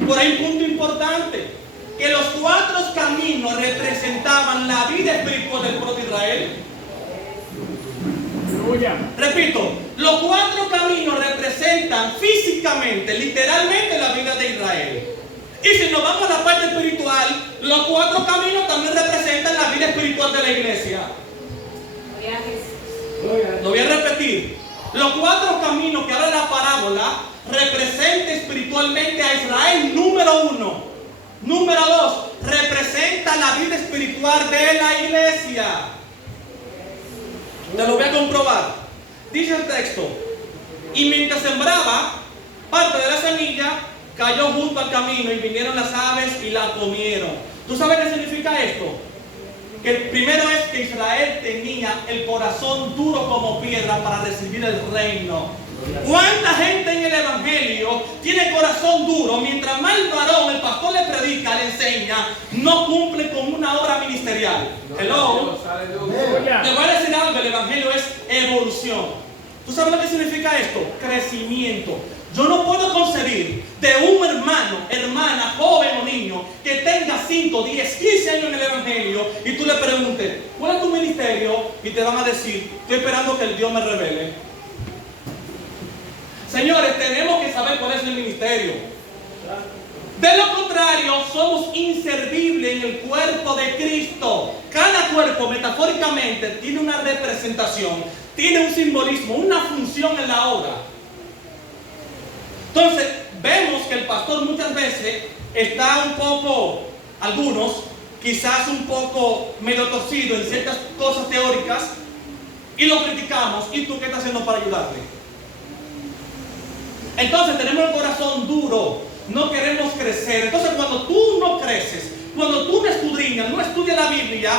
Por ahí un punto importante, que los 4 caminos representaban la vida espiritual del pueblo de Israel. Aleluya. Repito, los 4 caminos representan físicamente, literalmente la vida de Israel. Y si nos vamos a la parte espiritual, los 4 caminos también representan la vida espiritual de la iglesia. Lo voy a repetir. Los 4 caminos que habla la parábola representan espiritualmente a Israel, número 1. Número 2, representa la vida espiritual de la iglesia. Te lo voy a comprobar. Dice el texto: y mientras sembraba, parte de la semilla cayó junto al camino y vinieron las aves y la comieron. ¿Tú sabes qué significa esto? Que primero es que Israel tenía el corazón duro como piedra para recibir el reino. ¿Cuánta gente en el Evangelio tiene corazón duro? Mientras más el varón, el pastor le predica, le enseña, no cumple con una obra ministerial. Hello. Te voy a decir algo, el Evangelio es evolución. ¿Tú sabes lo que significa esto? Crecimiento. Yo no puedo concebir de un hermano, hermana, joven o niño que tenga 5, 10, 15 años en el Evangelio y tú le preguntes: ¿cuál es tu ministerio? Y te van a decir: estoy esperando que el Dios me revele. Señores, tenemos que saber cuál es el ministerio. De lo contrario, somos inservibles en el cuerpo de Cristo. Cada cuerpo, metafóricamente, tiene una representación, tiene un simbolismo, una función en la obra. Entonces, vemos que el pastor muchas veces está un poco, algunos, quizás un poco medio torcido en ciertas cosas teóricas y lo criticamos. ¿Y tú qué estás haciendo para ayudarle? Entonces tenemos el corazón duro, no queremos crecer. Entonces cuando tú no creces, cuando tú no escudriñas, no estudias la Biblia,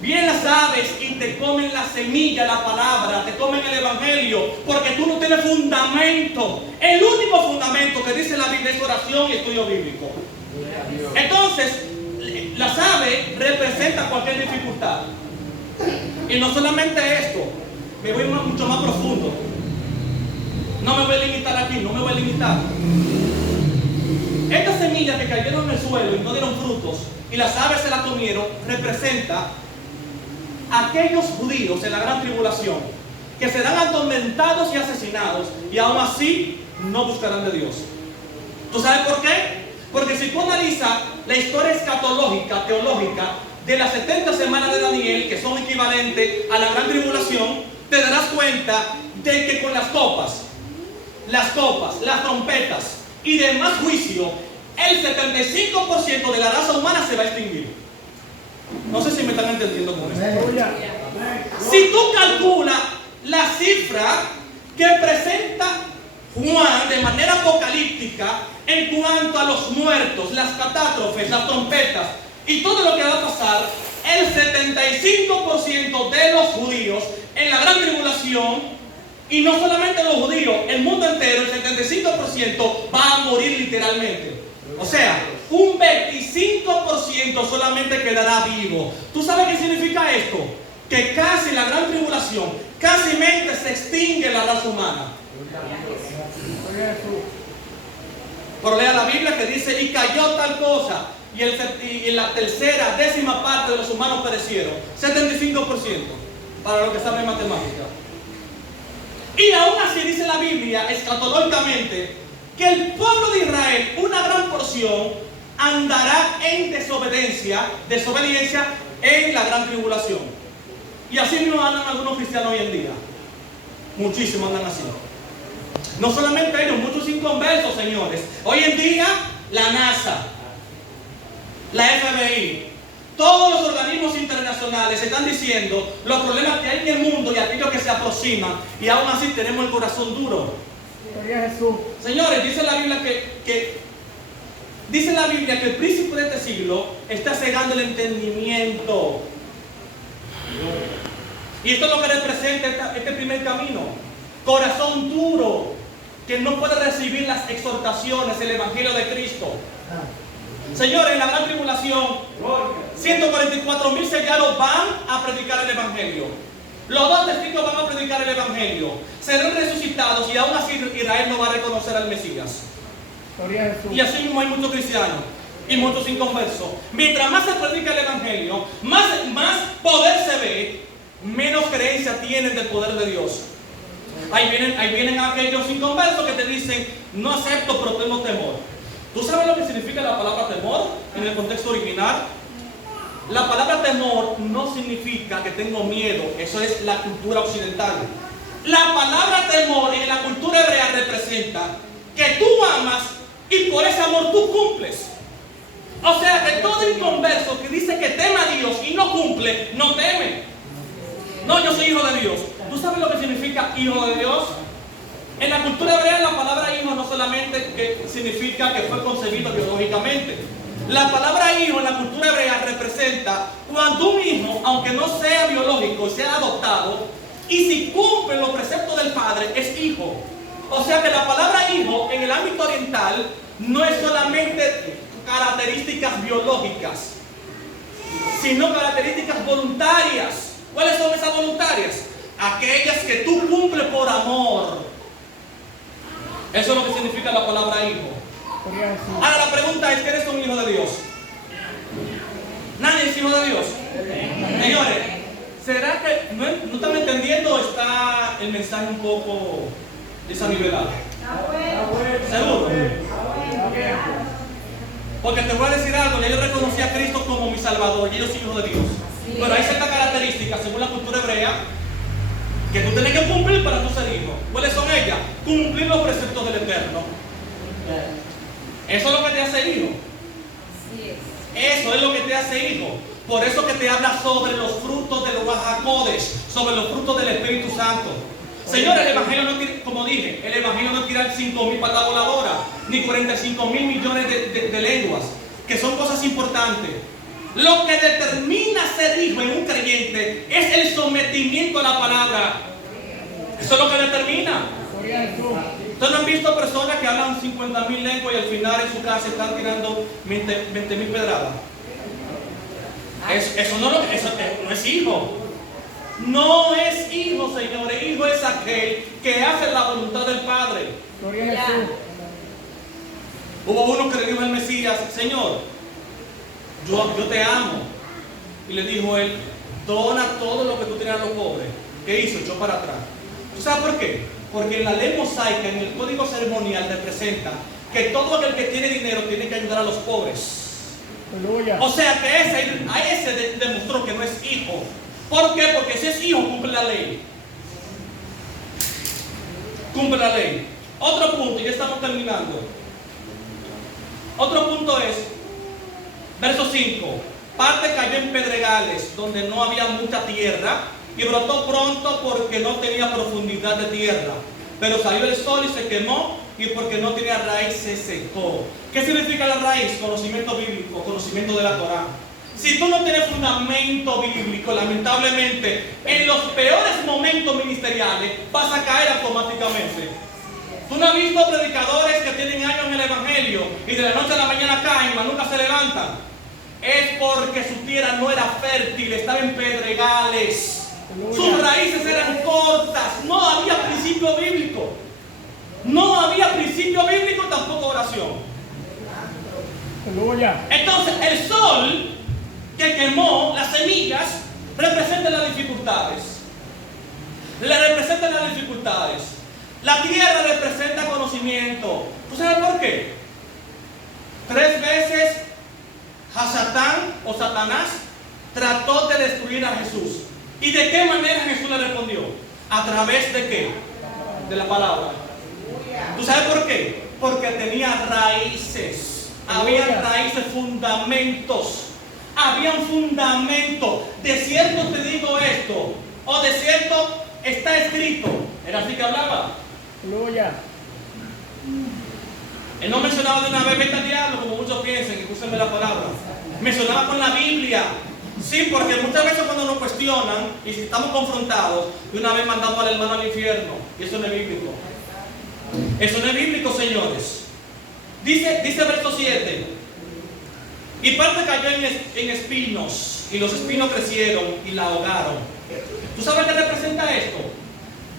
vienen las aves y te comen la semilla, la palabra, te comen el Evangelio, porque tú no tienes fundamento. El único fundamento que dice la Biblia es oración y estudio bíblico. Entonces, las aves representan cualquier dificultad. Y no solamente esto, me voy mucho más profundo. No me voy a limitar aquí, no me voy a limitar. Estas semillas que cayeron en el suelo y no dieron frutos, y las aves se las comieron, representa a aquellos judíos en la gran tribulación que serán atormentados y asesinados, y aún así no buscarán de Dios. ¿Tú sabes por qué? Porque si tú analizas la historia escatológica, teológica, de las 70 semanas de Daniel, que son equivalentes a la gran tribulación, te darás cuenta de que con las copas, las trompetas y demás juicio, el 75% de la raza humana se va a extinguir. No sé si me están entendiendo con esto. Si tú calculas la cifra que presenta Juan de manera apocalíptica en cuanto a los muertos, las catástrofes, las trompetas, y todo lo que va a pasar, el 75% de los judíos en la gran tribulación, y no solamente los judíos, el mundo entero, el 75% va a morir literalmente. O sea, un 25% solamente quedará vivo. ¿Tú sabes qué significa esto? Que casi la gran tribulación, casi se extingue la raza humana. Gloria a Jesús. Pero lea la Biblia que dice, y cayó tal cosa, y en la tercera, décima parte de los humanos perecieron. 75%, para los que saben matemática. Y aún así dice la Biblia, escatológicamente, que el pueblo de Israel, una gran porción, andará en desobediencia en la gran tribulación. Y así mismo andan algunos cristianos hoy en día. Muchísimos andan así. No solamente ellos, muchos inconversos, señores. Hoy en día, la NASA, la FBI, todos los organismos internacionales están diciendo los problemas que hay en el mundo y aquellos que se aproximan, y aún así tenemos el corazón duro. Gloria a Jesús. Señores, dice la Biblia que el príncipe de este siglo está cegando el entendimiento. Y esto es lo que representa este primer camino. Corazón duro, que no puede recibir las exhortaciones, el evangelio de Cristo. Señores, en la gran tribulación, 144,000 sellados van a predicar el evangelio. Los 2 testigos van a predicar el evangelio. Serán resucitados y aún así Israel no va a reconocer al Mesías. Gloria a Jesús. Y así mismo hay muchos cristianos y muchos inconversos. Mientras más se predica el evangelio, más poder se ve, menos creencia tienen del poder de Dios. Ahí vienen aquellos inconversos que te dicen, no acepto, pero tengo temor. ¿Tú sabes lo que significa la palabra temor en el contexto original? La palabra temor no significa que tengo miedo. Eso es la cultura occidental. La palabra temor en la cultura hebrea representa que tú amas y por ese amor tú cumples. O sea que todo inconverso que dice que teme a Dios y no cumple, no teme. No, yo soy hijo de Dios. ¿Tú sabes lo que significa hijo de Dios? En la cultura hebrea la palabra hijo no solamente significa que fue concebido biológicamente. La palabra hijo en la cultura hebrea representa cuando un hijo, aunque no sea biológico, sea adoptado, y si cumple los preceptos del padre, es hijo. O sea que la palabra hijo en el ámbito oriental no es solamente características biológicas, sino características voluntarias. ¿Cuáles son esas voluntarias? Aquellas que tú cumples por amor. Eso es lo que significa la palabra hijo. Ahora la pregunta es, ¿quiénes son hijos de Dios? ¿Nadie es hijo de Dios? Señores, ¿será que no están entendiendo o está el mensaje un poco desanivelado? ¿Seguro? Porque te voy a decir algo, yo reconocí a Cristo como mi Salvador y yo soy hijo de Dios. Pero hay ciertas características, según la cultura hebrea, que tú tienes que cumplir para tú ser hijo. ¿Cuáles son ellas? Cumplir los preceptos del Eterno. Eso es lo que te hace hijo. Eso es lo que te hace hijo. Por eso que te habla sobre los frutos de los Bajacodes, sobre los frutos del Espíritu Santo. Señor, el Evangelio no tira, como dije, el Evangelio no tira 5,000 patas voladoras, ni 45,000 millones de lenguas, que son cosas importantes. Lo que determina ser hijo en un creyente es el sometimiento a la palabra. Eso es lo que determina. ¿Ustedes no han visto personas que hablan 50,000 lenguas y al final en su casa están tirando 20,000 pedradas? Eso no es hijo. No es hijo, señores. Hijo es aquel que hace la voluntad del Padre. Hubo uno que le dijo al Mesías, Señor, yo te amo. Y le dijo él, dona todo lo que tú tienes a los pobres. ¿Qué hizo? Echó para atrás. ¿Tú sabes por qué? Porque en la ley mosaica, en el código ceremonial, representa que todo aquel que tiene dinero tiene que ayudar a los pobres. O sea que a ese demostró que no es hijo. ¿Por qué? Porque si es hijo, cumple la ley. Cumple la ley. Otro punto, y ya estamos terminando. Otro punto es, verso 5. Parte cayó en pedregales, donde no había mucha tierra, y brotó pronto porque no tenía profundidad de tierra. Pero salió el sol y se quemó, y porque no tenía raíz se secó. ¿Qué significa la raíz? Conocimiento bíblico, conocimiento de la Torá. Si tú no tienes fundamento bíblico, lamentablemente, en los peores momentos ministeriales vas a caer automáticamente. Tú no has visto predicadores que tienen años en el Evangelio y de la noche a la mañana caen, mas nunca se levantan. Es porque su tierra no era fértil, estaba en pedregales. Sus raíces eran cortas, no había principio bíblico. No había principio bíblico, tampoco oración. Entonces, el sol que quemó las semillas representa las dificultades. Le representan las dificultades. La tierra representa conocimiento. ¿Tú sabes por qué? 3 veces Hasatán o Satanás trató de destruir a Jesús. ¿Y de qué manera Jesús le respondió? ¿A través de qué? De la palabra. ¿Tú sabes por qué? Porque tenía raíces. Había raíces, fundamentos. Habían fundamentos. De cierto te digo esto, o de cierto está escrito. ¿Era así que hablaba? Él no mencionaba de una vez vete al diablo, como muchos piensan, que úsenme la palabra. Mencionaba con la Biblia. Sí, porque muchas veces cuando nos cuestionan y si estamos confrontados, de una vez mandamos al hermano al infierno. Y eso no es bíblico. Eso no es bíblico, señores. Dice verso 7. Y parte cayó en espinos, y los espinos crecieron y la ahogaron. ¿Tú sabes qué representa esto?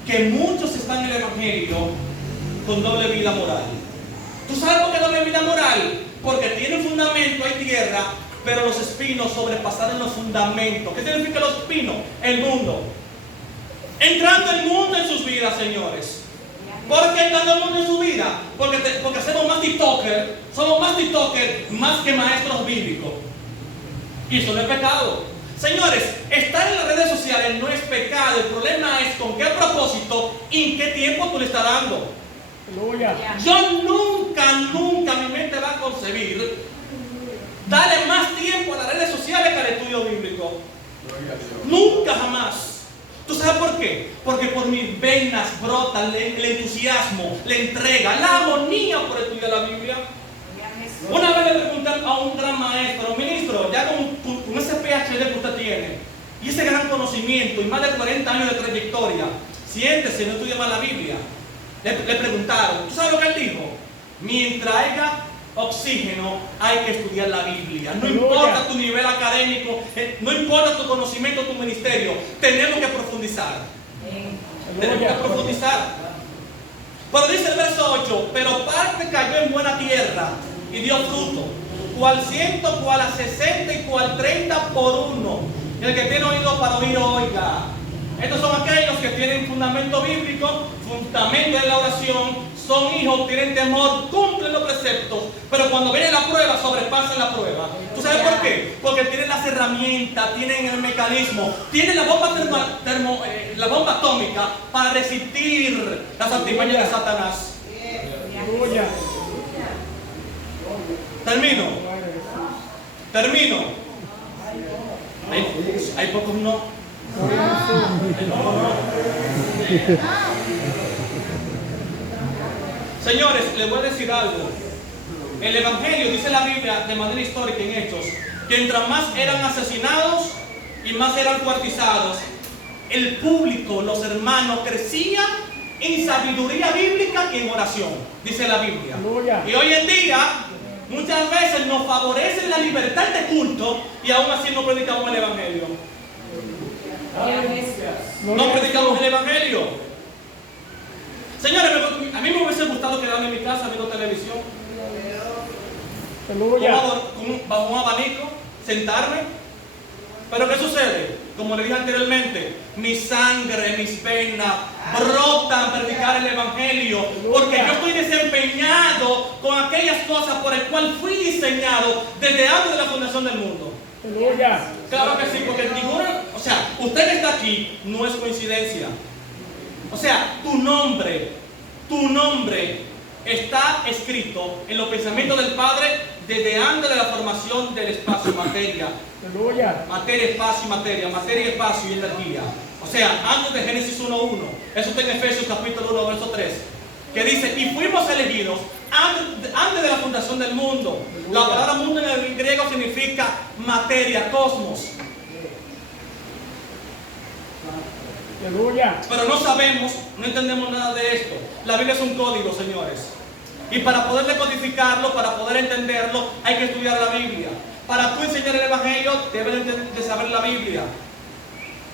Que muchos están en el Evangelio con doble vida moral. ¿Tú sabes por qué doble vida moral? Porque tienen fundamento, hay tierra, pero los espinos sobrepasaron los fundamentos. ¿Qué significa los espinos? El mundo. Entrando el mundo en sus vidas, señores. ¿Por qué entrando el mundo en su vida? Porque hacemos más TikTokers, somos más TikTokers más que maestros bíblicos. Y eso no es pecado. Señores, estar en las redes sociales no es pecado. El problema es con qué propósito y en qué tiempo tú le estás dando. Yo nunca mi mente va a concebir darle más tiempo a las redes sociales que al estudio bíblico. Nunca, jamás. ¿Tú sabes por qué? Porque por mis venas brota el entusiasmo, la entrega, la agonía por estudiar la Biblia. Una vez le pregunté a un gran maestro, ministro, ya con ese PhD que usted tiene y ese gran conocimiento y más de 40 años de trayectoria, siéntese, no estudia más la Biblia. Le preguntaron, ¿tú sabes lo que él dijo? Mientras haya oxígeno, hay que estudiar la Biblia. No importa tu nivel académico, no importa tu conocimiento, tu ministerio, tenemos que profundizar. Tenemos que profundizar. Pero dice el verso 8, pero parte cayó en buena tierra y dio fruto, cual 100, cual a 60 y cual 30 por uno. Y el que tiene oído para oír, oiga. Estos son aquellos que tienen fundamento bíblico, fundamento en la oración, son hijos, tienen temor, cumplen los preceptos, pero cuando viene la prueba, sobrepasan la prueba. ¿Tú sabes por qué? Porque tienen las herramientas, tienen el mecanismo, tienen la bomba atómica para resistir las artimañas de Satanás. Termino. Hay pocos no. Señores, les voy a decir algo. El Evangelio, dice la Biblia de manera histórica en Hechos, que mientras más eran asesinados y más eran cuartizados, el público, los hermanos, crecían en sabiduría bíblica y en oración, dice la Biblia. Y hoy en día, muchas veces nos favorecen la libertad de culto y aún así no predicamos el Evangelio. No predicamos el Evangelio. Señores, a mí me hubiese gustado quedarme en mi casa viendo televisión. Bajo un abanico, sentarme. Pero ¿qué sucede? Como le dije anteriormente, mi sangre, mis venas brotan a predicar el Evangelio. Porque yo estoy desempeñado con aquellas cosas por las cuales fui diseñado desde antes de la fundación del mundo. Claro que sí, porque usted que está aquí no es coincidencia. O sea, tu nombre está escrito en los pensamientos del Padre desde antes de la formación del espacio, materia, espacio y materia, espacio y energía. O sea, antes de Génesis 1:1, eso está en Efesios capítulo 1, verso 3, que dice, y fuimos elegidos antes de la fundación del mundo. La palabra mundo en el griego significa materia, cosmos. Aleluya. Pero no sabemos, no entendemos nada de esto. La Biblia es un código, señores. Y para poder decodificarlo, para poder entenderlo, hay que estudiar la Biblia. Para tú enseñar el Evangelio, debes de saber la Biblia.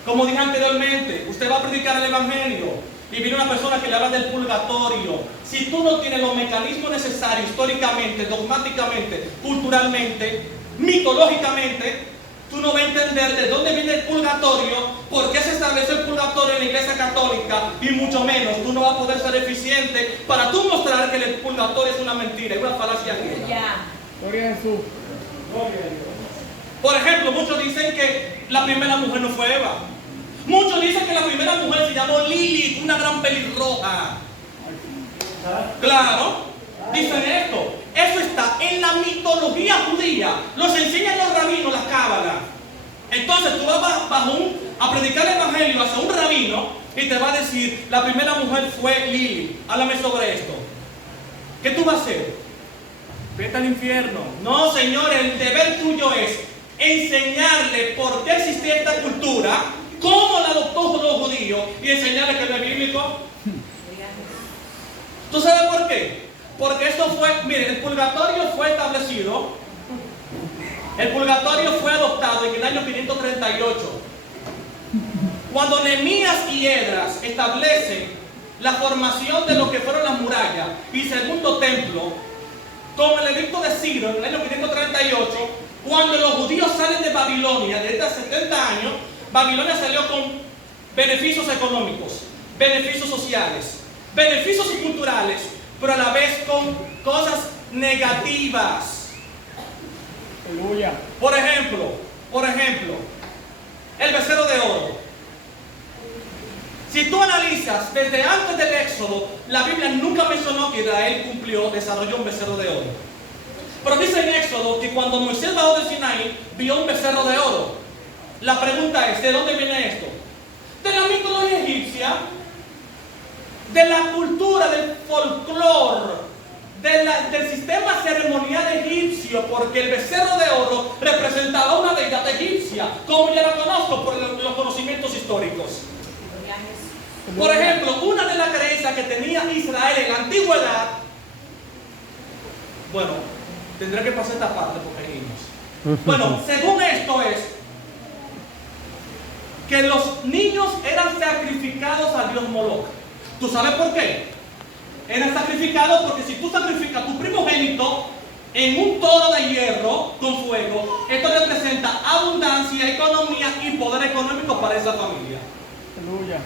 Como dije anteriormente, usted va a predicar el Evangelio y viene una persona que le habla del purgatorio. Si tú no tienes los mecanismos necesarios históricamente, dogmáticamente, culturalmente, mitológicamente, tú no vas a entender de dónde viene el purgatorio, por qué se estableció el purgatorio en la Iglesia Católica, y mucho menos tú no vas a poder ser eficiente para tú mostrar que el purgatorio es una mentira, es una falacia griega. Gloria a Jesús. Por ejemplo, muchos dicen que la primera mujer no fue Eva. Muchos dicen que la primera mujer se llamó Lilith, una gran pelirroja. Claro, dicen esto. Eso está en la mitología judía. Los enseñan los rabinos, la cábala. Entonces tú vas a predicar el evangelio hacia un rabino y te va a decir, la primera mujer fue Lilith. Háblame sobre esto. ¿Qué tú vas a hacer? Vete al infierno. No, señores, el deber tuyo es enseñarle por qué existía esta cultura, cómo la adoptó los judíos y enseñarle que no es bíblico. ¿Tú sabes por qué? Porque esto fue, miren, el purgatorio fue establecido, el purgatorio fue adoptado en el año 538. Cuando Nehemías y Esdras establecen la formación de lo que fueron las murallas y segundo templo, con el edicto de Ciro en el año 538, cuando los judíos salen de Babilonia, de estos 70 años, Babilonia salió con beneficios económicos, beneficios sociales, beneficios culturales, pero a la vez con cosas negativas. Aleluya. Por ejemplo, el becerro de oro. Si tú analizas desde antes del Éxodo, la Biblia nunca mencionó que Israel desarrolló un becerro de oro. Pero dice en Éxodo que cuando Moisés bajó del Sinaí, vio un becerro de oro. La pregunta es, ¿de dónde viene esto? De la mitología egipcia, de la cultura, del folclore, del sistema ceremonial egipcio, porque el becerro de oro representaba una deidad egipcia, como ya la conozco por los conocimientos históricos. Por ejemplo, una de las creencias que tenía Israel en la antigüedad, bueno, tendré que pasar esta parte porque hay niños. Bueno, según esto es que los niños eran sacrificados a Dios Moloch. ¿Tú sabes por qué? Eran sacrificados porque si tú sacrificas a tu primogénito en un toro de hierro con fuego, esto representa abundancia, economía y poder económico para esa familia. Aleluya.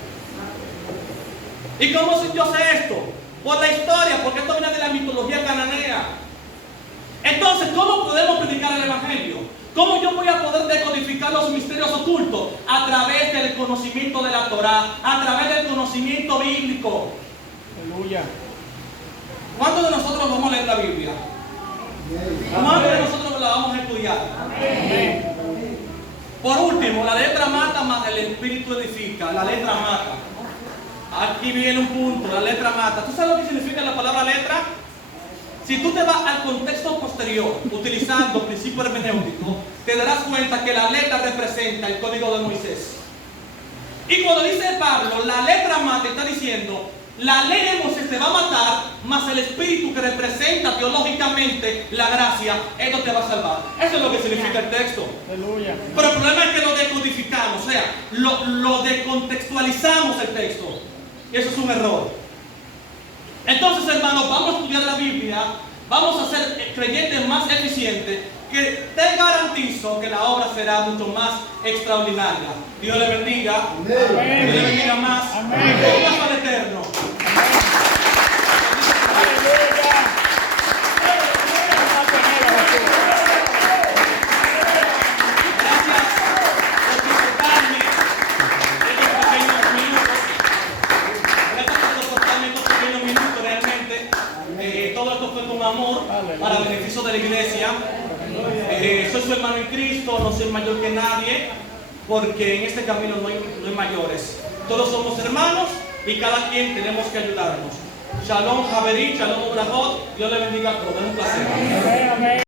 ¿Y cómo yo sé esto? Por la historia, porque esto viene de la mitología cananea. Entonces, ¿cómo podemos predicar el evangelio? ¿Cómo yo voy a poder decodificar los misterios ocultos? A través del conocimiento de la Torá, a través del conocimiento bíblico. Aleluya. ¿Cuántos de nosotros vamos a leer la Biblia? ¿Cuántos de nosotros la vamos a estudiar? Amén. Por último, la letra mata más el espíritu edifica. La letra mata. Aquí viene un punto, la letra mata. ¿Tú sabes lo que significa la palabra letra? Si tú te vas al contexto posterior, utilizando principio hermenéutico, te darás cuenta que la letra representa el código de Moisés. Y cuando dice Pablo, la letra mata, está diciendo, la ley de Moisés te va a matar, más el espíritu que representa teológicamente la gracia, esto te va a salvar. Eso es lo que significa el texto. Aleluya. Pero el problema es que lo decodificamos, o sea, lo decontextualizamos el texto. Y eso es un error. Entonces, hermanos, vamos a estudiar la Biblia, vamos a ser creyentes más eficientes, que te garantizo que la obra será mucho más extraordinaria. Dios le bendiga. Amén. Dios le bendiga más. Amén. Pongas al Eterno. Aleluya. Gracias por soportarme estos pequeños minutos. Gracias por soportarme estos pequeños minutos realmente. Todo esto fue con amor para beneficio de la iglesia. Soy su hermano en Cristo, no soy mayor que nadie, porque en este camino no hay mayores. Todos somos hermanos y cada quien tenemos que ayudarnos. Shalom, Javerí, Shalom, Brajot. Dios le bendiga a todos. Es un placer. Amén, amén.